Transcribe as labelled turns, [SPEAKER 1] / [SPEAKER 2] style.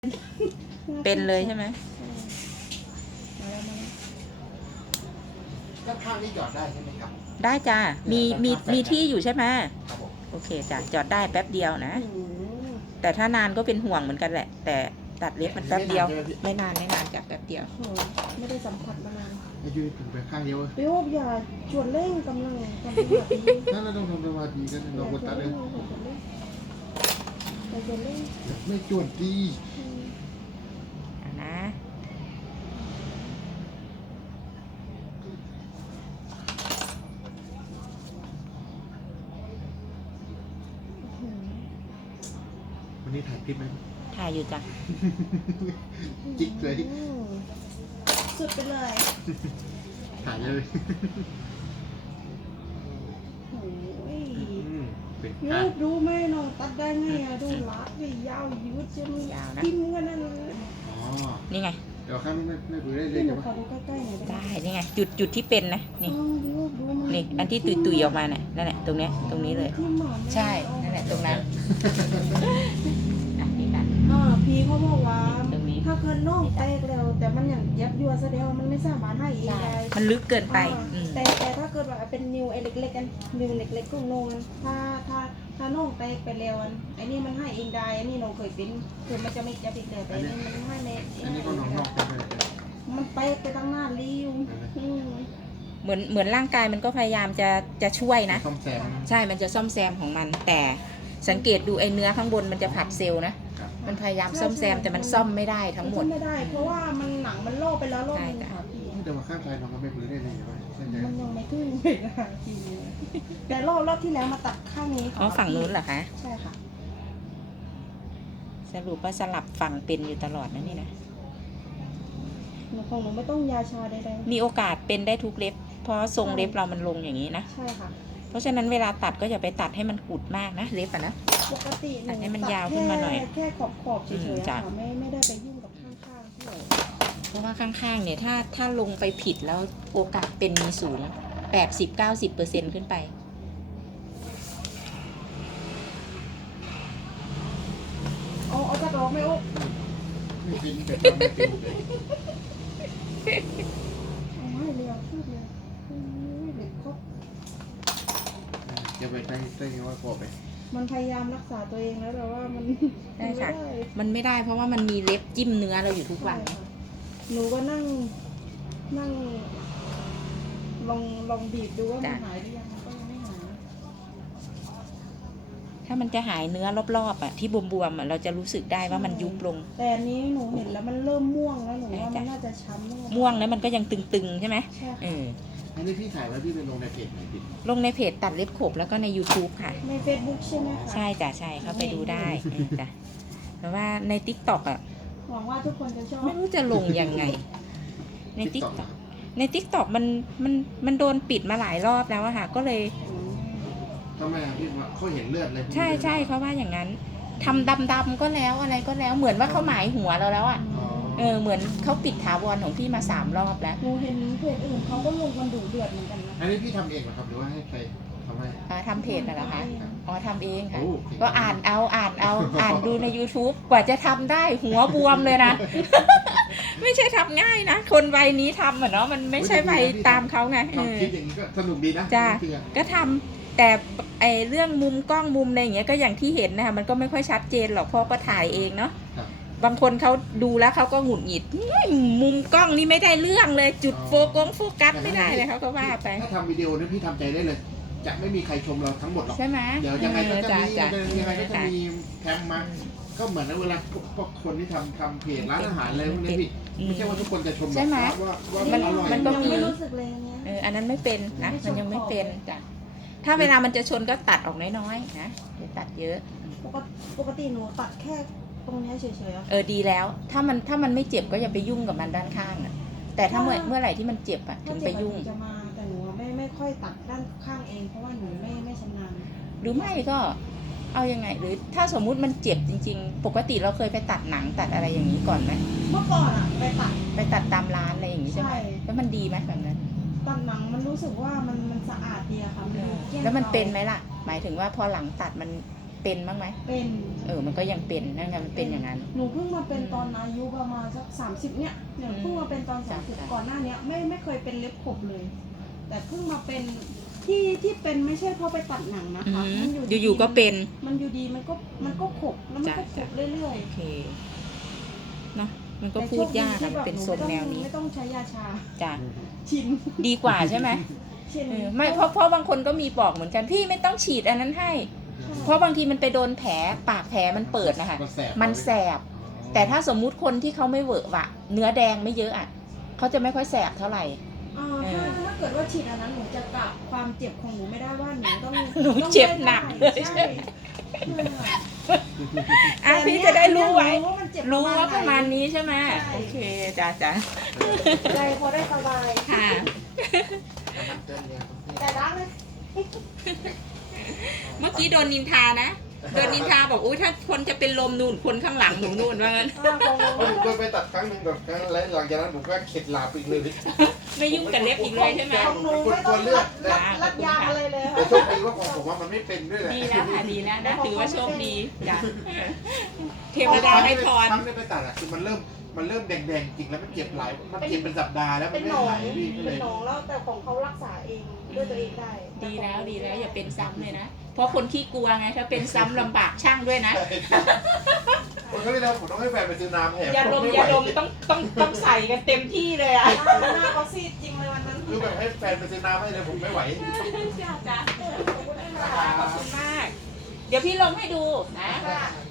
[SPEAKER 1] เป็นเลยใช่ไหม
[SPEAKER 2] ด้านข้างนี่จอดได้ใช่ไหมครับ
[SPEAKER 1] ได้จ้ามีที่อยู่ใช่ไหม
[SPEAKER 2] ครับผม
[SPEAKER 1] โอเคจ้ะจอดได้แป๊บเดียวนะแต่ถ้านานก็เป็นห่วงเหมือนกันแหละแต่ตัดเล็บมันแป๊บเดียวไม่นานจ้ะแป๊บเดียว
[SPEAKER 3] ไม่ได้สัมผัสมานาน
[SPEAKER 2] ไอ้ยืนถึงไปข้างเดียว
[SPEAKER 3] พี่โอ๊บอย่าชวนเร่งกำลัง
[SPEAKER 2] นั่นเราต้องทำสมาธิกันเรากดตัดเลย
[SPEAKER 3] อย่าชวนเร่ง
[SPEAKER 2] ไม่จวนดี
[SPEAKER 1] นะ
[SPEAKER 2] วันนี้ถ่ายคลิปไหม
[SPEAKER 1] ถ่ายอยู่จ้ะ
[SPEAKER 2] จิ๊กเลย
[SPEAKER 3] สุดไปเลย
[SPEAKER 2] ถ่ายเลย
[SPEAKER 3] โอ้ย
[SPEAKER 2] เป็น
[SPEAKER 3] ยูดูไหมน้องตัดได้ไงอะดูลัดดิยาวยืดจะมีทิ้มกันนั่นเลย
[SPEAKER 2] อ๋อ
[SPEAKER 1] นี่ไง
[SPEAKER 2] เดี๋ยวข้างไม่ดูได้เลย
[SPEAKER 3] ใช่ไหมใกล้ๆหน่อย
[SPEAKER 1] ได้นี่ไงจุดที่เป็นนะนี่นี่อันที่ตุยออกมาเนี่ยนั่นแหละตรงนี้เลยใช่นั่นแหละตรงนั้นนี่ค่ะ
[SPEAKER 3] พี่เขาบอกว่าถ้าเกินน่องแตกแล้วแต่มันอย่างยับยัวแสดงว่ามันไม่สามารถให้เองได้
[SPEAKER 1] มันลึกเกินไป
[SPEAKER 3] แต่ถ้าเกิดว่าเป็นนิ้วเล็กๆกันนิ้วเล็กๆของน้องถ้าน่องแตกไปแล้วไอ้นี่มันให้เองได้อันนี้น้องเคยเป็นคือมันจะไม่จะผิดเลยแต่อันนี้มันให้ใน
[SPEAKER 2] อันนี้ก็น้องๆไปเลย
[SPEAKER 3] มันแตกไปตั้งหน้าริ้ว
[SPEAKER 1] เหมือนร่างกายมันก็พยายามจะช่วยนะ
[SPEAKER 2] ซ่อมแซม
[SPEAKER 1] ใช่มันจะซ่อมแซมของมันแต่สังเกตดูไอ้เนื้อข้างบนมันจะผัดเซลล์นะมันพยายามซ่อมแซมแต่มันซ่อมไม่ได้ทั้งหมด
[SPEAKER 3] ไม่ได้เพราะว่ามันหนังมันโล่ไปแล้วโล่นึงค่ะพี่
[SPEAKER 2] แต่ว่าข้างซ้ายน้องก็ไม่พื้นได้เลย
[SPEAKER 3] มันยังไม่ขึ้นเลยค่ะพี่แต่รอบที่แล้วมาตัดข้างนี้
[SPEAKER 1] อ๋อฝั่งนู้นเหรอคะ
[SPEAKER 3] ใช่ค่ะ
[SPEAKER 1] สรุปว่าสลับฝั่งเป็นอยู่ตลอดนะนี่นะ
[SPEAKER 3] ของหนูไม่ต้องยาชาใด
[SPEAKER 1] ๆมีโอกาสเป็นได้ทุกเล็บเพราะทรงเล็บเรามันลงอย่างนี้นะ
[SPEAKER 3] ใช่ค่ะ
[SPEAKER 1] เพราะฉะนั้นเวลาตัดก็อย่าไปตัดให้มันกุดมากนะเล็บนะ
[SPEAKER 3] ปกติ
[SPEAKER 1] ตัดให้มันยาวขึ้นมาหน่อย
[SPEAKER 3] แค่ขอบเฉยๆค่ะไม่ได้ไปยุ่งกับข้างๆที่
[SPEAKER 1] เพราะว่าข้างๆเนี่ยถ้าลงไปผิดแล้วโอกาสเป็นมีสูง 80-90% ขึ้นไป
[SPEAKER 3] เอากระดอกไม่โอ้
[SPEAKER 2] ไม่เป็นแบบไม่เป็นเลย
[SPEAKER 3] ไม่เรียวพูดเลยเด็กครบ
[SPEAKER 2] จะไปได้ว่าพอไป
[SPEAKER 3] มันพยายามรักษาตัวเองแล้วแต่ว่ามัน
[SPEAKER 1] ใช่ค่ะมันไม่ได้เพราะว่ามันมีเล็บจิ้มเนื้อเราอยู่ทุกวัน
[SPEAKER 3] หนูก็นั่งลองบีบดูว่ามันหายหรือยังก็ยังไม่หาย
[SPEAKER 1] ถ้ามันจะหายเนื้อรอบๆอ่ะที่บวมๆเราจะรู้สึกได้ว่ามันยุบลง
[SPEAKER 3] แต่อันนี้หนูเห็นแล้วมันเริ่มม่วงแล้วหนูว่ามันน่าจะช้ำ
[SPEAKER 1] ม่วงแล้วมันก็ยังตึงๆใช่ไหม
[SPEAKER 3] ใช่
[SPEAKER 2] อันนี้พี่ถ่ายไว้พี่ไปลงในเพจไหนพี่
[SPEAKER 1] ลงในเพจตัดเล็บขบแล้วก็ใน YouTube ค่ะ
[SPEAKER 3] ใน Facebook ใช่ไหมคะ
[SPEAKER 1] ใช่จ้ะใช่เข้าไปดูได้จ้ะเพราะว่าใน TikTok อ่ะ
[SPEAKER 3] หวังว่าทุกคนจะชอบ
[SPEAKER 1] ไม่รู้จะลงยังไงใน TikTok มันโดนปิดมาหลายรอบแล้วอะค่ะก็เลย
[SPEAKER 2] ทำไมพี่เขาเห็นเลือดเลย
[SPEAKER 1] ใช่เขาว่าอย่างนั้นทำดำๆก็แล้วอะไรก็แล้วเหมือนว่าเขาหมายหัวเราแล้วอ่ะเหมือนเขาปิดถาวรของพี่มา3 รอบแล้ว
[SPEAKER 3] หนูเห็นเพจอื่นเขาก็ลงกันดุเดือดเหมือนกันนะ
[SPEAKER 2] อันนี้พี่ทำเองเหรอครับหรือว่าให้ใครทำให้
[SPEAKER 1] ทำเพจเหรอคะอ๋อทำเองค่ะก็อ่านดูใน YouTube กว่าจะทำได้หัวบวมเลยนะ ไม่ใช่ทำง่ายนะคนวัยนี้ทำเนาะมันไม่ใช่วัยตามเขาไง
[SPEAKER 2] ทำคลิปอย่างนี้ก็สนุกดีนะ
[SPEAKER 1] จ้าก็ทำแต่ไอเรื่องมุมกล้องมุมอะไรอย่างเงี้ยก็อย่างที่เห็นนะคะมันก็ไม่ค่อยชัดเจนหรอกเพราะก็ถ่ายเองเนาะบางคนเขาดูแล้วเขาก็หงุดหงิดมุมกล้องนี่ไม่ได้เรื่องเลยจุดโฟกัสไม่ได้เลยเขาก็ว่าไป
[SPEAKER 2] ถ้าทำวิดีโอนี่พี่ทำใจได้เลยจะไม่มีใครชมเราทั้งหมดหรอก
[SPEAKER 1] ใช่ไหม
[SPEAKER 2] เดี๋ยวยังไงก็จะมีแคมมาก็เหมือนเวลาพวกคนที่ทำเพจร้านอาหารอะไรพวกนี้พี่ไม่ใช่ว่าทุกคนจะชม
[SPEAKER 1] ใช่ไหม
[SPEAKER 2] ว่ามันอร่อย
[SPEAKER 1] มันก็มี
[SPEAKER 3] รู้สึกเลยเนี่ย
[SPEAKER 1] อันนั้นไม่เป็นนะมันยังไม่เป็นจ้ะถ้าเวลามันจะชนก็ตัดออกน้อยๆนะอย่าตัดเยอะ
[SPEAKER 3] ปกติหนูตัดแค่ตรงนี้เฉยๆ
[SPEAKER 1] ดีแล้วถ้ามันไม่เจ็บก็อย่าไปยุ่งกับมันด้านข้างอ่ะแต่ถ้าเมื่อไหร่ที่มันเจ็บอ่ะถึงไปยุ่ง
[SPEAKER 3] จะมาแต่หนูไม่ค่อยตัดด้านข้างเองเพราะว่าหนูไม่ชำนาญ
[SPEAKER 1] หรือไม่ก็เอายังไงหรือถ้าสมมุติมันเจ็บจริงๆปกติเราเคยไปตัดหนังตัดอะไรอย่างนี้ก่อนไหม
[SPEAKER 3] เมื่อก่อนอ่ะ
[SPEAKER 1] ไปตัดตามร้านอะไรอย่างนี้ใช่ไหมแล้วมันดีไหมแบบนั้น
[SPEAKER 3] ตัดหนังมันรู้สึกว่ามันสะอาดดีอะค่ะ
[SPEAKER 1] แล้วมันเป็นไหมล่ะหมายถึงว่าพอหลังตัดเป็นบ้างไหม
[SPEAKER 3] เป็น
[SPEAKER 1] มันก็ยังเป็นนั่นไงมันเป็นอย่างนั้น
[SPEAKER 3] หนูเพิ่งมาเป็นตอนอายุประมาณสัก30เนี่ยเพิ่งมาเป็นตอน
[SPEAKER 1] จ้ะ
[SPEAKER 3] 30ก่อนหน้าเนี้ยไม่เคยเป็นเล็บขบเลย แต่เพิ่งมาเป็นที่เป็นไม่ใช่เพราะไปตัดหนังนะคะมัน
[SPEAKER 1] อยู่ๆก็เป็น
[SPEAKER 3] มันอยู่ดีมันก็ขบแล้วมันก็ขบเรื่อย
[SPEAKER 1] โอเคเนาะมัน
[SPEAKER 3] ๆ
[SPEAKER 1] ก็พูดยากอะมันเป็นทรงแนวนี้
[SPEAKER 3] ไม่ต้องใช้ยาชา
[SPEAKER 1] จ้ะ
[SPEAKER 3] ชิน
[SPEAKER 1] ดีกว่าใช่ไหม
[SPEAKER 3] ชิน
[SPEAKER 1] ไม่เพราะบางคนก็มีบอกเหมือนกันพี่ไม่ต้องฉีดอันนั้นให้ เพราะบางทีมันไปโดนแผลปากแผลมันเปิดนะคะมันแสบ แต่ถ้าสมมุติคนที่เขาไม่เวอะวะเนื้อแดงไม่เยอะอ่ะเขาจะไม่ค่อยแสบเท่าไหร่
[SPEAKER 3] ถ้าเกิดว่าฉีดอันนั้นหนูจะกะความเจ็บของหนูไม่ได้ว่าหนูต้อง
[SPEAKER 1] หนูเจ็บหนักเลย
[SPEAKER 3] ใช่
[SPEAKER 1] พี่จะได้รู้ไว้
[SPEAKER 3] ว่ามันเจ็บ
[SPEAKER 1] รู้ว่าประมาณนี้ใช่ไหม
[SPEAKER 3] ใช่
[SPEAKER 1] โอเคจ้าจ้า
[SPEAKER 3] ใจพอได้สบาย
[SPEAKER 1] ค่ะ
[SPEAKER 3] แต่รักเลย
[SPEAKER 1] เมื่อกี้โดนนินทานะโดนนินทาบอกอุ้ยถ้าคนจะเป็นลมนู่นคนข้างหลังหนูนู่นว่างั้น
[SPEAKER 2] ผมเคยไปตัดครั้งหนึ่งแบบครั้งแล้วหลังจากนั้นผมก็เข็ดหลาบอีกเลย
[SPEAKER 1] ไม่ยุ่งกับเล็บอีกเลยใช่ไหม
[SPEAKER 3] ของหนูไม่ต้องรัดยาอะไรเลย
[SPEAKER 2] แต่โชคดีว่าของผมว่ามันไม่เป็นด้วยแหละ
[SPEAKER 1] ดีแล้วค่ะดีแล้วนะถือว่าโชคดีจ้ะเทวดาให้พร
[SPEAKER 2] ครั้งที่ไปตัดอ่ะคือมันเริ่มแดงๆจริงแล้วมันเจ็บหลายมันเจ็บเป็นสัปดาห์แล้วมั
[SPEAKER 3] เป็น น
[SPEAKER 2] ไม่
[SPEAKER 3] หนอง
[SPEAKER 2] หายพี่ก็เล
[SPEAKER 3] เป็น
[SPEAKER 2] ย
[SPEAKER 3] หนองแล้วแต่ของเขารักษาเองด้วยตัวเองได้
[SPEAKER 1] ดีแล้วอย่าเป็นซ้ำเลยนะเพราะคนขี้กลัวไงถ้าเป็นซ้ำลำบากช่างด้วยนะ
[SPEAKER 2] มันก็เลยแล้วผมต้องให้แฟนไปซื้อน้ำแถม
[SPEAKER 1] ยาดมต้องใส่กันเต็มที่เลยอ่ะ
[SPEAKER 3] หน้าเขาซีดจริงเลยวันนั้น
[SPEAKER 2] คือแบบให้แฟนไปซื้อน้ำให้เลยผมไม่ไหว
[SPEAKER 1] จ้าขอบคุณมาก เดี๋ยวพี่ลงให้ดูนะ
[SPEAKER 3] ค่ะ